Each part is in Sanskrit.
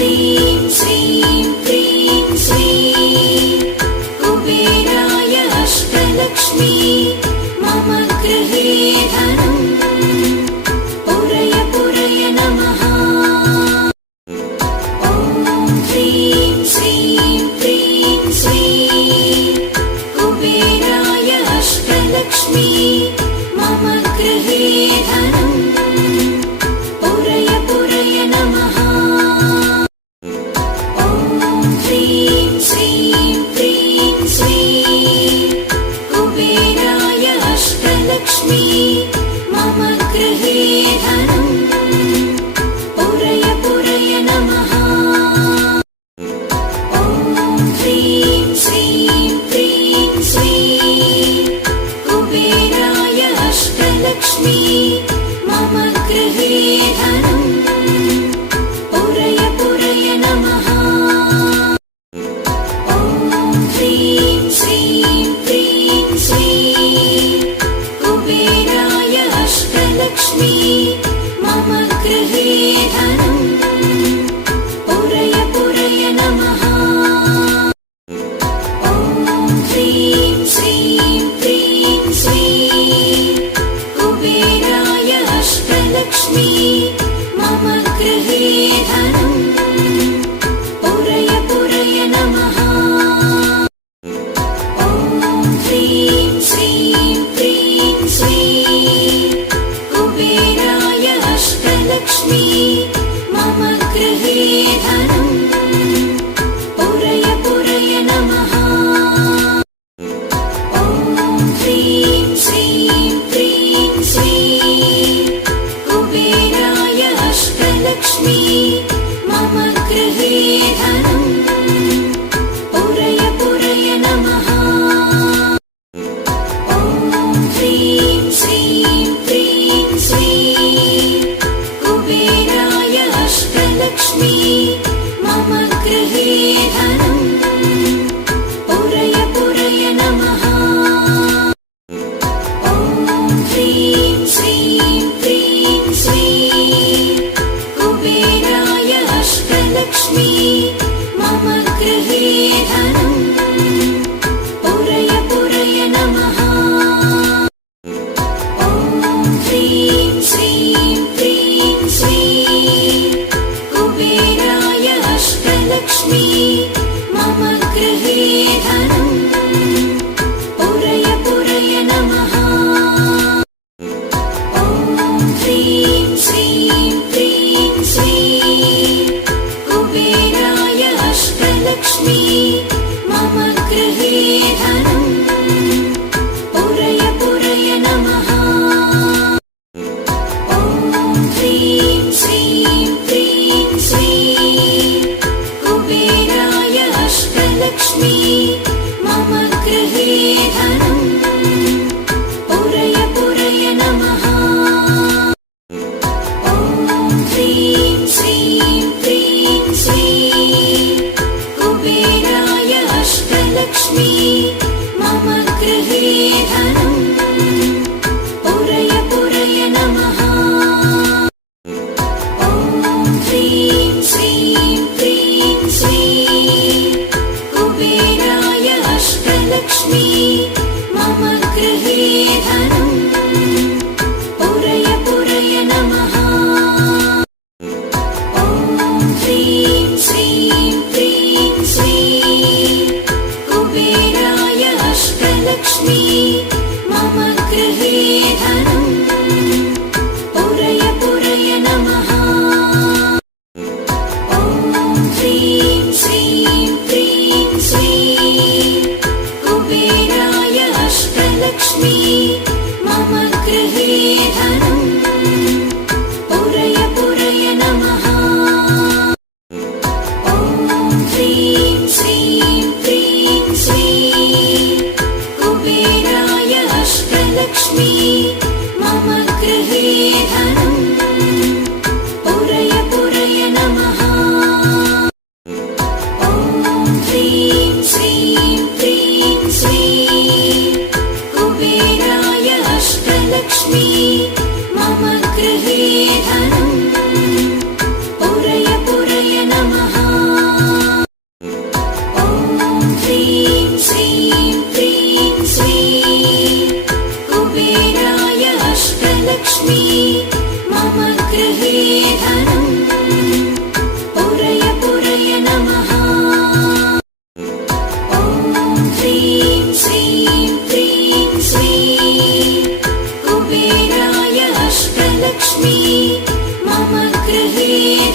ह्रीं श्रीं क्रीं श्रीं कुबेराय अष्टलक्ष्मी मम गृहे धनम् पुरय पुरय नमः। ॐ ह्रीं श्रीं क्रीं श्रीं कुबेराय अष्टलक्ष्मी मम गृहे धनम् पुरय पुरय नमः। ॐ ह्रीं श्रीं क्रीं श्रीं कुबेराय अष्टलक्ष्मी मम गृहे धनम् पुरय पुरय नमः। ॐ ह्रीं श्रीं क्रीं श्रीं कुबेराय अष्टलक्ष्मी मम गृहे धनम् पुरय पुरय नमः। ॐ ह्रीं श्रीं क्रीं श्रीं कुबेराय अष्टलक्ष्मी मम गृहे धनम् पुरय पुरय नमः। ॐ ह्रीं श्रीं क्रीं श्रीं कुबेराय अष्टलक्ष्मी मम गृहे धनम् पुरय पुरय नमः। ॐ ह्रीं श्रीं क्रीं श्रीं कुबेराय अष्टलक्ष्मी मम गृहे धनम् पुरय पुरय नमः। ॐ ह्रीं श्रीं क्रीं श्रीं कुबेराय अष्टलक्ष्मी मम गृहे धनम् पुरय पुरय नमः। ॐ ह्रीं श्रीं क्रीं श्रीं कुबेराय अष्टलक्ष्मी मम गृहे धनम् पुरय पुरय नमः। ॐ ह्रीं श्रीं क्रीं श्रीं कुबेराय अष्टलक्ष्मी मम गृहे धनम् पुरय पुरय नमः। ॐ ह्रीं श्रीं क्रीं श्रीं कुबेराय अष्टलक्ष्मी मम गृहे धनम् पुरय पुरय नमः। ॐ ह्रीं श्रीं क्रीं श्रीं कुबेराय अष्टलक्ष्मी मम गृहे धनम् पुरय पुरय नमः। ॐ ह्रीं श्रीं क्रीं श्रीं कुबेराय अष्टलक्ष्मी मम गृहे धनम् पुरय पुरय नमः। ॐ ह्रीं श्रीं क्रीं श्रीं कुबेराय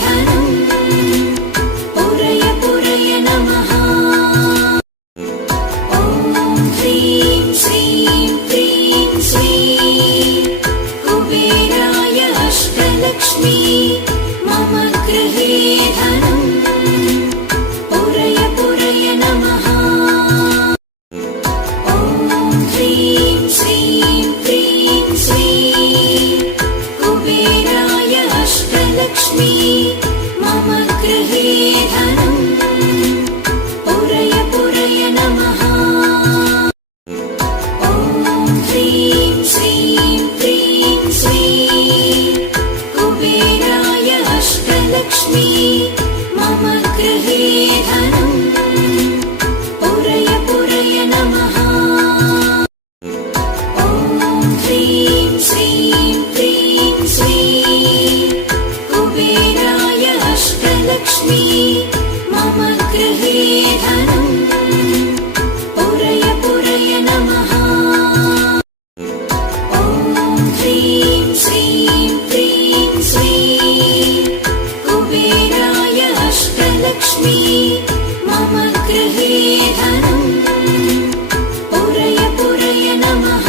धनम् पुरय पुरय नमः। ॐ ह्रीं श्रीं क्रीं श्रीं कुबेराय अष्टलक्ष्मी मम गृहे धनम् पुरय पुरय नमः। ॐ ह्रीं श्रीं क्रीं श्रीं कुबेराय अष्टलक्ष्मी मम गृहे धनम् पुरय पुरय नमः। ॐ ह्रीं श्रीं क्रीं श्रीं कुबेराय अष्टलक्ष्मी मम गृहे धनम् पुरय पुरय नमः। ॐ ह्रीं श्रीं क्रीं श्रीं कुबेराय अष्टलक्ष्मी मम गृहे धनम् पुरय पुरय नमः। ॐ ह्रीं श्रीं क्रीं श्रीं कुबेराय अष्टलक्ष्मी मम गृहे धनम् पुरय पुरय नमः।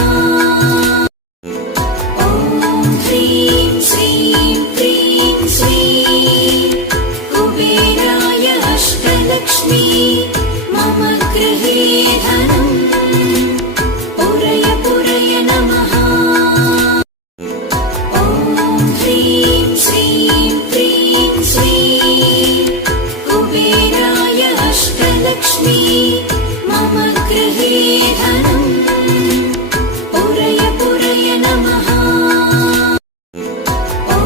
ॐ ह्रीं श्रीं क्रीं श्रीं कुबेराय अष्टलक्ष्मी मम गृहे धनम् पुरय पुरय नमः। ॐ ह्रीं श्रीं क्रीं श्रीं कुबेराय अष्टलक्ष्मी मम गृहे धनम् पुरय पुरय नमः। ॐ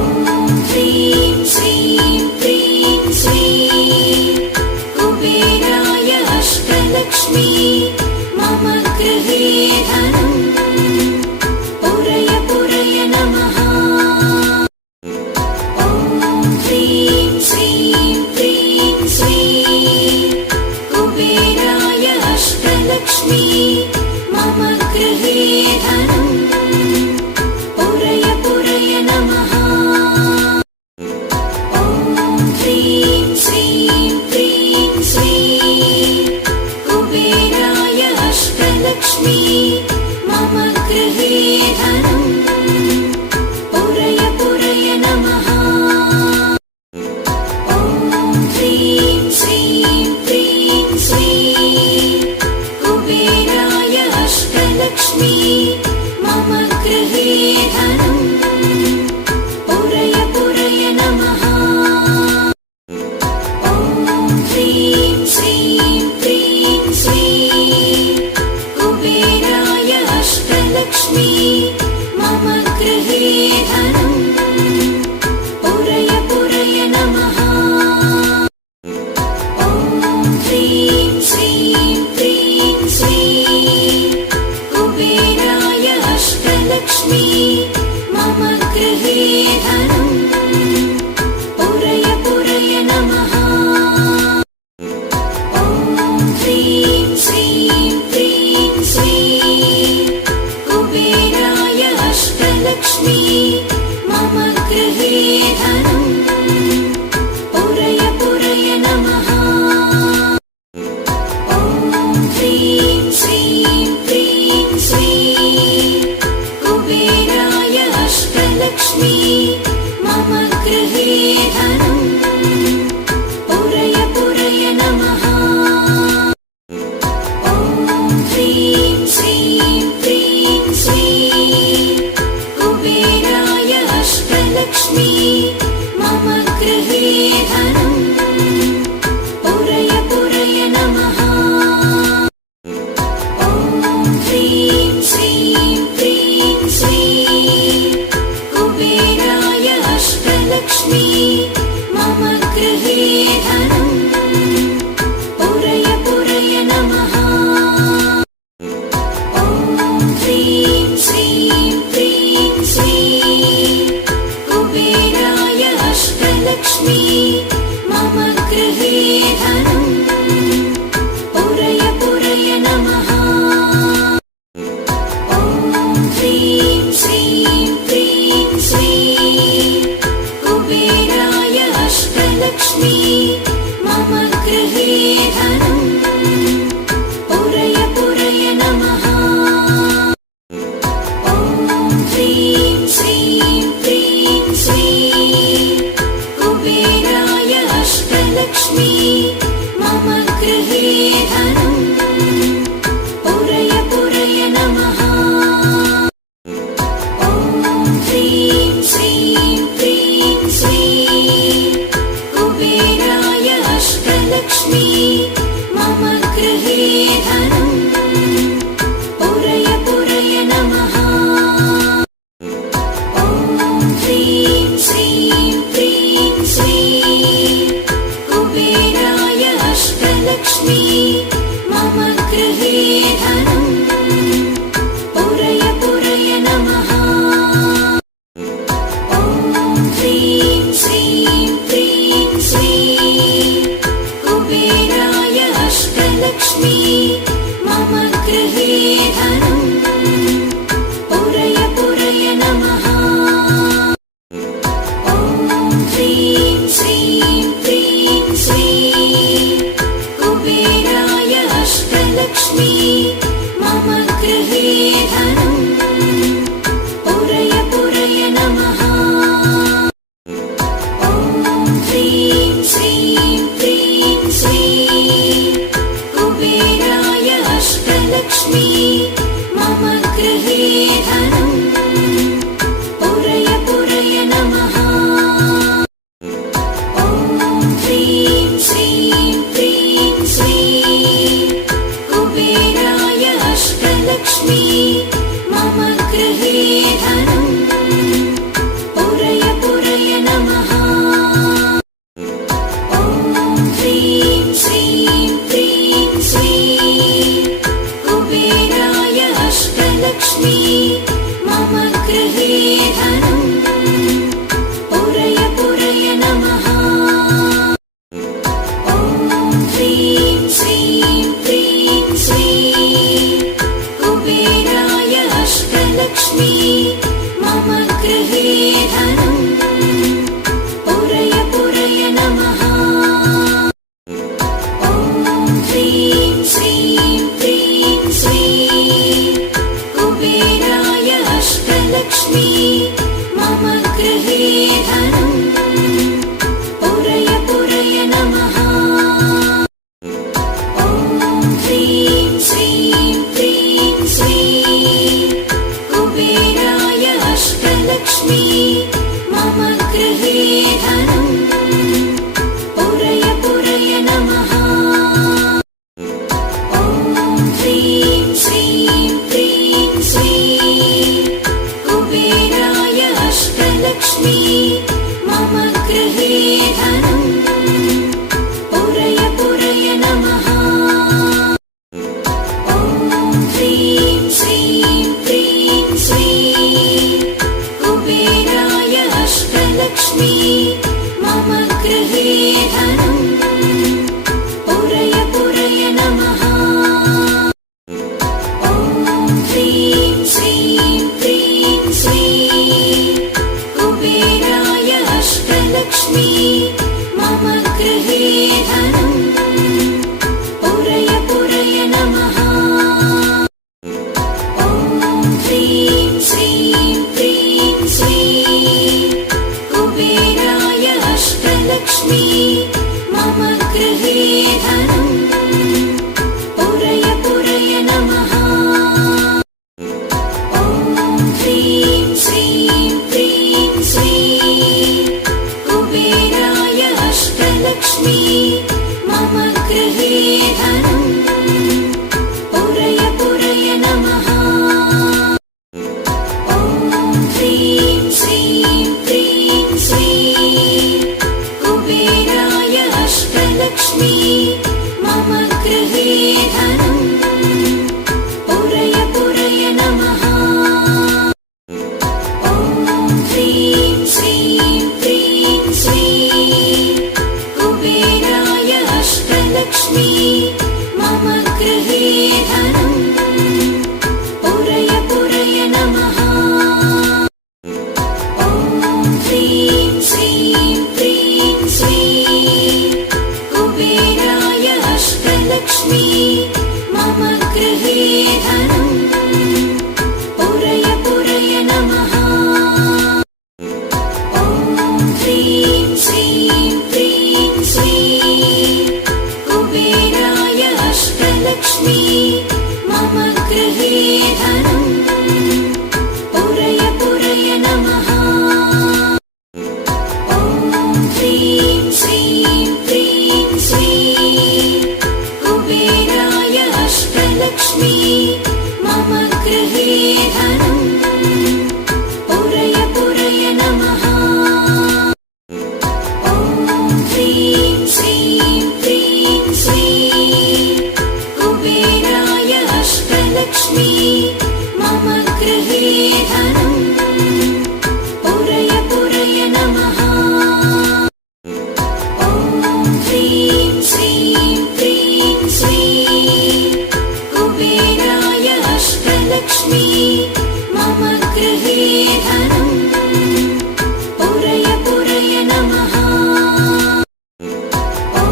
ह्रीं श्रीं क्रीं श्रीं कुबेराय अष्टलक्ष्मी मम गृहे धनम् पुरय पुरय नमः। ॐ ह्रीं श्रीं क्रीं श्रीं कुबेराय अष्टलक्ष्मी मम गृहे धनम् पुरय पुरय नमः। ॐ ह्रीं श्रीं क्रीं श्रीं कुबेराय अष्टलक्ष्मी मम गृहे धनम् पुरय पुरय नमः। ॐ ह्रीं श्रीं क्रीं श्रीं कुबेराय अष्टलक्ष्मी मम गृहे धनम् पुरय पुरय नमः। ॐ ह्रीं श्रीं क्रीं श्रीं कुबेराय अष्टलक्ष्मी मम गृहे धनम् पुरय पुरय नमः। ॐ ह्रीं श्रीं क्रीं श्रीं कुबेराय अष्टलक्ष्मी मम गृहे धनम् पुरय पुरय नमः। ॐ ह्रीं श्रीं क्रीं श्रीं कुबेराय अष्टलक्ष्मी मम गृहे धनम् पुरय पुरय नमः। ॐ ह्रीं श्रीं क्रीं श्रीं कुबेराय अष्टलक्ष्मी मम गृहे धनम् पुरय पुरय नमः। ॐ ह्रीं श्रीं क्रीं श्रीं कुबेराय अष्टलक्ष्मी मम गृहे धनम् पुरय पुरय नमः। ॐ ह्रीं श्रीं क्रीं श्रीं कुबेराय अष्टलक्ष्मी मम गृहे धनम् पुरय पुरय नमः। ॐ ह्रीं श्रीं क्रीं श्रीं कुबेराय अष्टलक्ष्मी मम गृहे धनम् पुरय पुरय नमः। ॐ ह्रीं श्रीं क्रीं श्रीं कुबेराय अष्टलक्ष्मी मम गृहे धनम् पुरय पुरय नमः। ॐ ह्रीं श्रीं क्रीं श्रीं कुबेराय अष्टलक्ष्मी मम गृहे धनम् पुरय पुरय नमः। ॐ ह्रीं श्रीं क्रीं श्रीं कुबेराय अष्टलक्ष्मी मम गृहे धनम् पुरय पुरय नमः। ॐ ह्रीं श्रीं क्रीं श्रीं कुबेराय अष्टलक्ष्मी मम गृहे धनम् पुरय पुरय नमः। ॐ ह्रीं श्रीं क्रीं श्रीं कुबेराय अष्टलक्ष्मी मम गृहे धनम् पुरय पुरय नमः। ॐ ह्रीं श्रीं क्रीं श्रीं कुबेराय अष्टलक्ष्मी मम गृहे धनम् पुरय पुरय नमः। ॐ ह्रीं श्रीं क्रीं श्रीं कुबेराय अष्टलक्ष्मी मम गृहे धनम् पुरय पुरय नमः। ॐ ह्रीं श्रीं क्रीं श्रीं कुबेराय अष्टलक्ष्मी मम गृहे धनम् पुरय पुरय नमः। ॐ ह्रीं श्रीं क्रीं श्रीं कुबेराय अष्टलक्ष्मी मम गृहे धनम् पुरय पुरय नमः। ॐ ह्रीं श्रीं क्रीं श्रीं कुबेराय अष्टलक्ष्मी मम गृहे धनम् पुरय पुरय नमः। ॐ ह्रीं श्रीं क्रीं श्रीं कुबेराय अष्टलक्ष्मी मम गृहे धनम् पुरय पुरय नमः। ॐ ह्रीं श्रीं क्रीं श्रीं कुबेराय अष्टलक्ष्मी मम गृहे धनम् पुरय पुरय नमः। ॐ ह्रीं श्रीं क्रीं श्रीं कुबेराय अष्टलक्ष्मी मम गृहे धनम् पुरय पुरय नमः। ॐ ह्रीं श्रीं क्रीं श्रीं कुबेराय अष्टलक्ष्मी मम गृहे धनम् पुरय पुरय नमः। ॐ ह्रीं श्रीं क्रीं श्रीं कुबेराय अष्टलक्ष्मी मम गृहे धनम् पुरय पुरय नमः। ॐ ह्रीं श्रीं क्रीं श्रीं कुबेराय अष्टलक्ष्मी मम गृहे धनम् पुरय पुरय नमः। ॐ ह्रीं श्रीं क्रीं श्रीं कुबेराय अष्टलक्ष्मी मम गृहे धनम् पुरय पुरय नमः। ॐ ह्रीं श्रीं क्रीं श्रीं कुबेराय अष्टलक्ष्मी मम गृहे धनम् पुरय पुरय नमः। ॐ ह्रीं श्रीं क्रीं श्रीं कुबेराय अष्टलक्ष्मी मम गृहे धनम् पुरय पुरय नमः। ॐ ह्रीं श्रीं क्रीं श्रीं अष्टलक्ष्मी मम गृहे धनम् पुरय पुरय नमः। ॐ ह्रीं श्रीं क्रीं श्रीं कुबेराय अष्टलक्ष्मी मम गृहे धनम् पुरय पुरय नमः। ॐ ह्रीं श्रीं क्रीं श्रीं कुबेराय अष्टलक्ष्मी मम गृहे धनम् पुरय पुरय नमः। ॐ ह्रीं श्रीं क्रीं श्रीं कुबेराय अष्टलक्ष्मी मम गृहे धनम् पुरय पुरय नमः। ॐ ह्रीं श्रीं क्रीं श्रीं कुबेराय अष्टलक्ष्मी मम गृहे धनम् पुरय पुरय नमः। ॐ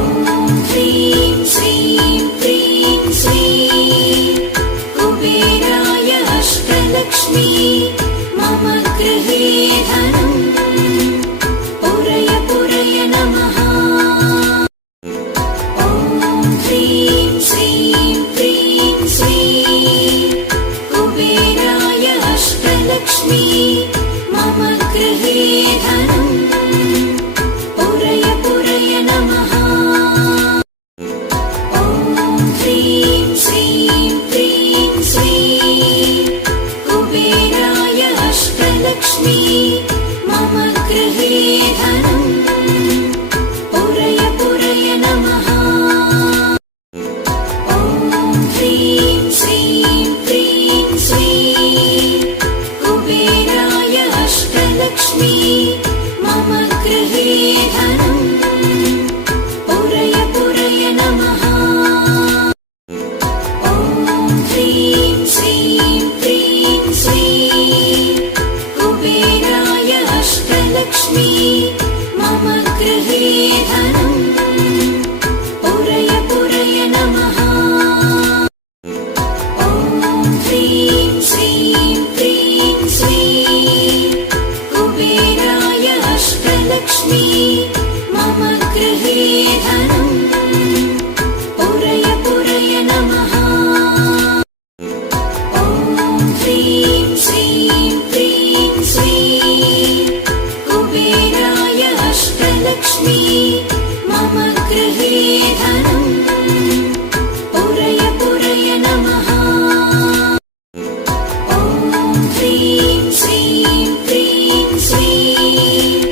ह्रीं श्रीं क्रीं श्रीं कुबेराय अष्टलक्ष्मी मम गृहे धनम् पुरय पुरय नमः। ॐ ह्रीं श्रीं क्रीं श्रीं कुबेराय अष्टलक्ष्मी मम गृहे धनम् पुरय पुरय नमः। ॐ ह्रीं श्रीं क्रीं श्रीं कुबेराय अष्टलक्ष्मी मम गृहे धनम् पुरय पुरय नमः। ॐ ह्रीं श्रीं क्रीं श्रीं कुबेराय अष्टलक्ष्मी मम गृहे धनम् पुरय पुरय नमः। ॐ ह्रीं श्रीं क्रीं श्रीं कुबेराय अष्टलक्ष्मी मम गृहे धनम् पुरय पुरय नमः। ॐ ह्रीं श्रीं क्रीं श्रीं कुबेराय अष्टलक्ष्मी मम गृहे धनम् पुरय पुरय नमः। ॐ ह्रीं श्रीं क्रीं श्रीं कुबेराय अष्टलक्ष्मी मम गृहे धनम् पुरय पुरय नमः। ॐ ह्रीं श्रीं क्रीं श्रीं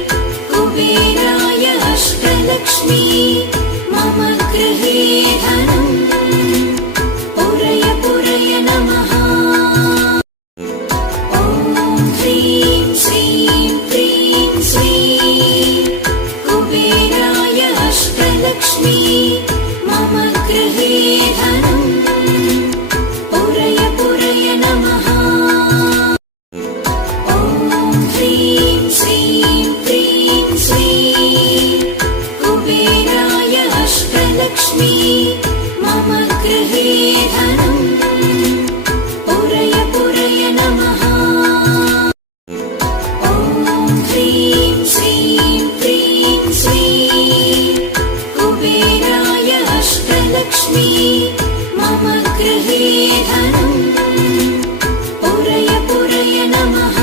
कुबेराय अष्टलक्ष्मी मम गृहे धनम् पुरय पुरय नमः। ॐ ह्रीं श्रीं क्रीं श्रीं कुबेराय अष्टलक्ष्मी मम गृहे धनम् पुरय पुरय नमः। ॐ ह्रीं श्रीं क्रीं श्रीं कुबेराय अष्टलक्ष्मी मम गृहे धनम् पुरय पुरय नमः। ॐ ह्रीं श्रीं क्रीं श्रीं कुबेराय अष्टलक्ष्मी मम गृहे धनम् पुरय पुरय नमः।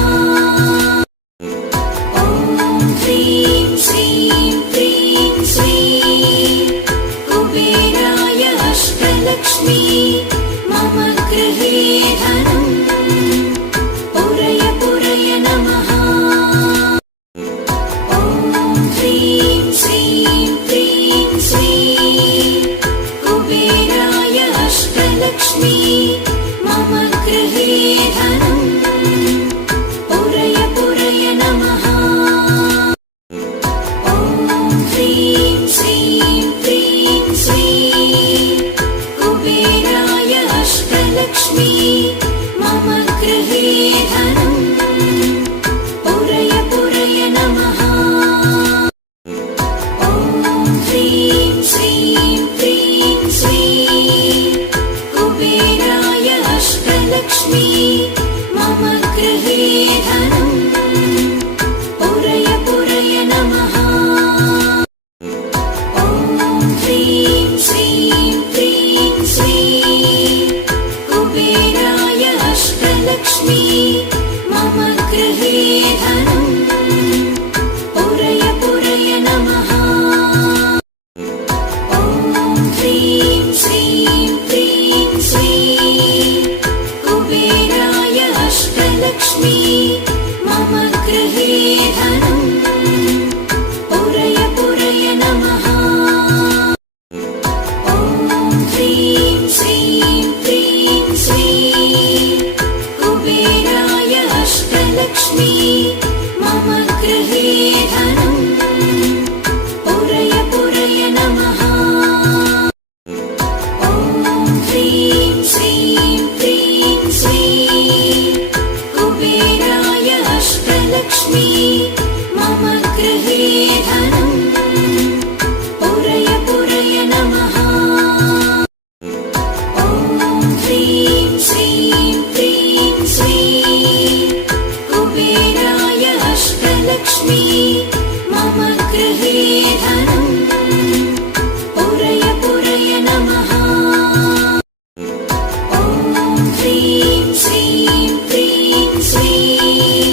ॐ ह्रीं श्रीं क्रीं श्रीं कुबेराय अष्टलक्ष्मी मम गृहे धनम् पुरय पुरय नमः। ॐ ह्रीं श्रीं क्रीं श्रीं कुबेराय अष्टलक्ष्मी मम गृहे धनम् पुरय पुरय नमः। ॐ ह्रीं श्रीं क्रीं श्रीं कुबेराय अष्टलक्ष्मी मम गृहे धनम् पुरय पुरय नमः। ॐ ह्रीं श्रीं क्रीं श्रीं अष्टलक्ष्मी मम गृहे धनम् पुरय पुरय नमः। ॐ ह्रीं श्रीं क्रीं श्रीं कुबेराय अष्टलक्ष्मी मम गृहे धनम् पुरय पुरय नमः। ॐ ह्रीं श्रीं क्रीं श्रीं कुबेराय अष्टलक्ष्मी मम गृहे धनम् पुरय पुरय नमः। ॐ ह्रीं श्रीं क्रीं श्रीं कुबेराय अष्टलक्ष्मी मम गृहे धनम् पुरय पुरय नमः। ॐ ह्रीं श्रीं क्रीं श्रीं कुबेराय अष्टलक्ष्मी मम गृहे धनम् पुरय पुरय नमः। ॐ ह्रीं श्रीं क्रीं श्रीं कुबेराय अष्टलक्ष्मी मम गृहे धनम् पुरय पुरय नमः। ॐ ह्रीं श्रीं क्रीं श्रीं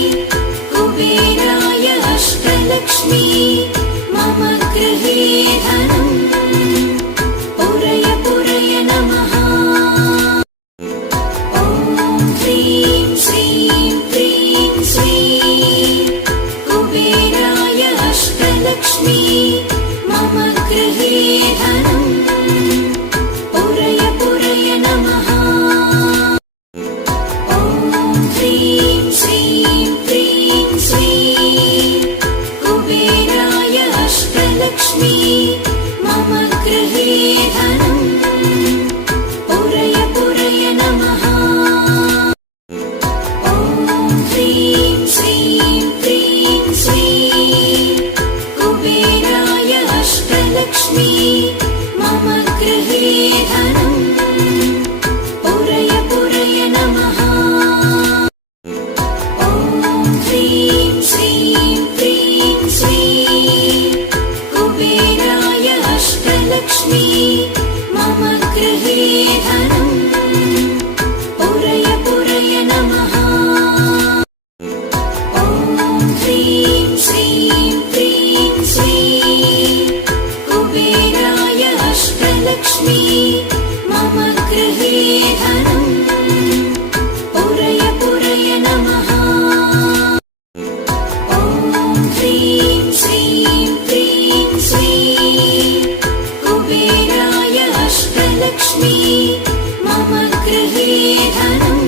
कुबेराय अष्टलक्ष्मी मम गृहे धनम् पुरय पुरय नमः। ॐ ह्रीं श्रीं क्रीं श्रीं कुबेराय अष्टलक्ष्मी मम गृहे धनम् पुरय पुरय नमः। ॐ ह्रीं श्रीं क्रीं श्रीं कुबेराय अष्टलक्ष्मी मम गृहे धनम् पुरय पुरय नमः। ॐ ह्रीं श्रीं क्रीं श्रीं कुबेराय अष्टलक्ष्मी मम गृहे धनम् पुरय पुरय नमः। ॐ ह्रीं श्रीं क्रीं श्रीं कुबेराय अष्टलक्ष्मी मम गृहे धनम् पुरय पुरय नमः। ॐ ह्रीं श्रीं क्रीं श्रीं कुबेराय अष्टलक्ष्मी मम गृहे धनम् पुरय पुरय नमः। ॐ ह्रीं श्रीं क्रीं श्रीं कुबेराय अष्टलक्ष्मी मम गृहे धनम्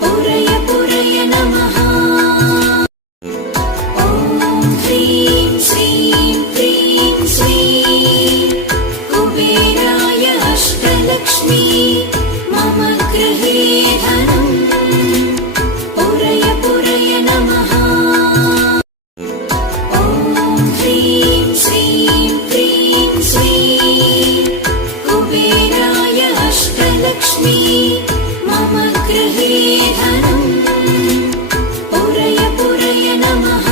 पुरय पुरय नमः। ॐ ह्रीं श्रीं क्रीं श्रीं कुबेराय अष्टलक्ष्मी मम गृहे धनम् पुरय पुरय नमः। ॐ ह्रीं श्रीं क्रीं श्रीं कुबेराय अष्टलक्ष्मी मम गृहे धनम् पुरय पुरय नमः।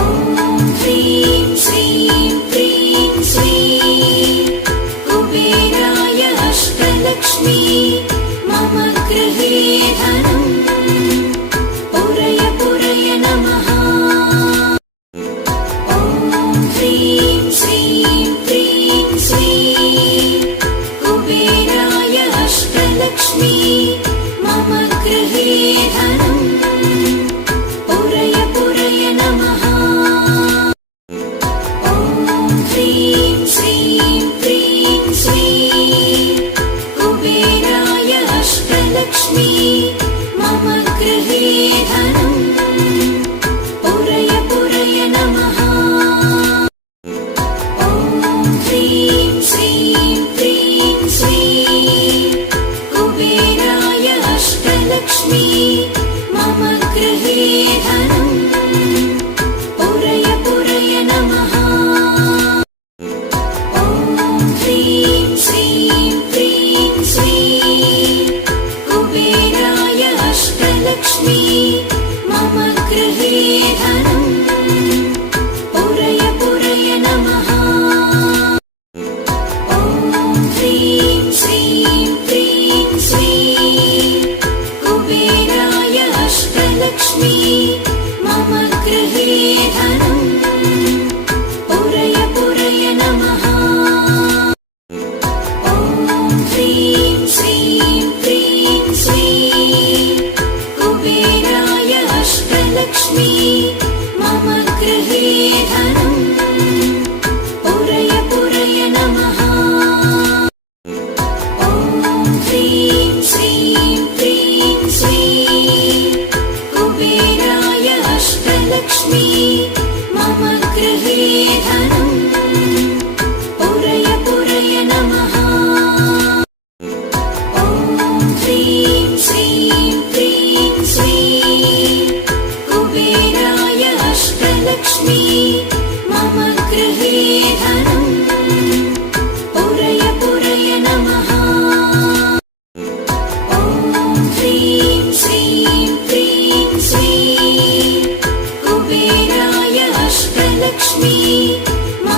ॐ ह्रीं श्रीं क्रीं श्रीं कुबेराय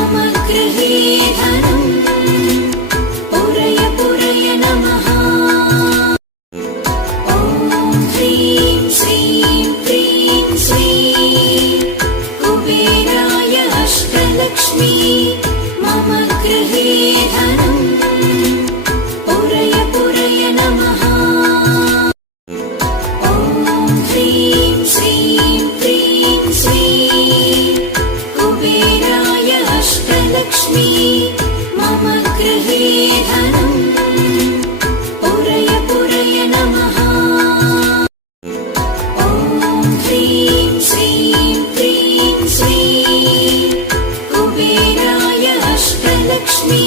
मम गृहे धनम् पुरय पुरय नमः। ॐ ह्रीं श्रीं क्रीं श्रीं कुबेराय अष्टलक्ष्मी मम गृहे धनम् पुरय पुरय नमः। ॐ ह्रीं श्रीं क्रीं श्रीं कुबेराय अष्टलक्ष्मी मम गृहे धनम् पुरय पुरय नमः। ॐ ह्रीं श्रीं क्रीं श्रीं कुबेराय अष्टलक्ष्मी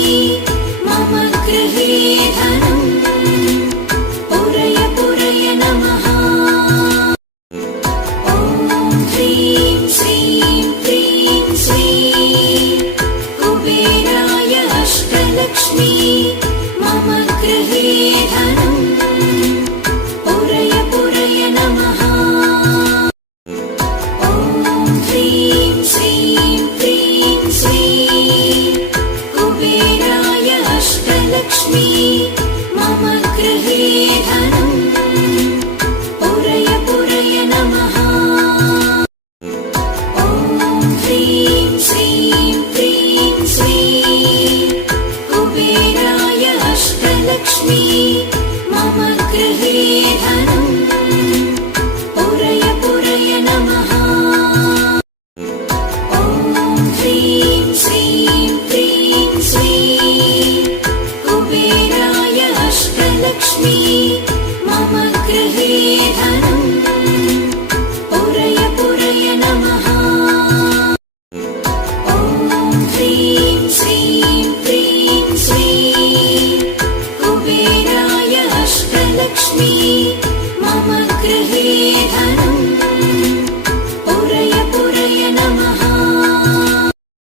मम गृहे धनम् पुरय पुरय नमः। ॐ ह्रीं श्रीं क्रीं श्रीं कुबेराय अष्टलक्ष्मी मम गृहे धनम् पुरय पुरय नमः। ॐ ह्रीं श्रीं क्रीं श्रीं कुबेराय अष्टलक्ष्मी मम गृहे धनम् पुरय पुरय नमः। ॐ ह्रीं श्रीं क्रीं श्रीं कुबेराय अष्टलक्ष्मी मम गृहे धनम् पुरय पुरय नमः। ॐ ह्रीं श्रीं क्रीं श्रीं कुबेराय अष्टलक्ष्मी मम गृहे धनम् पुरय पुरय नमः। ॐ ह्रीं श्रीं क्रीं श्रीं कुबेराय अष्टलक्ष्मी मम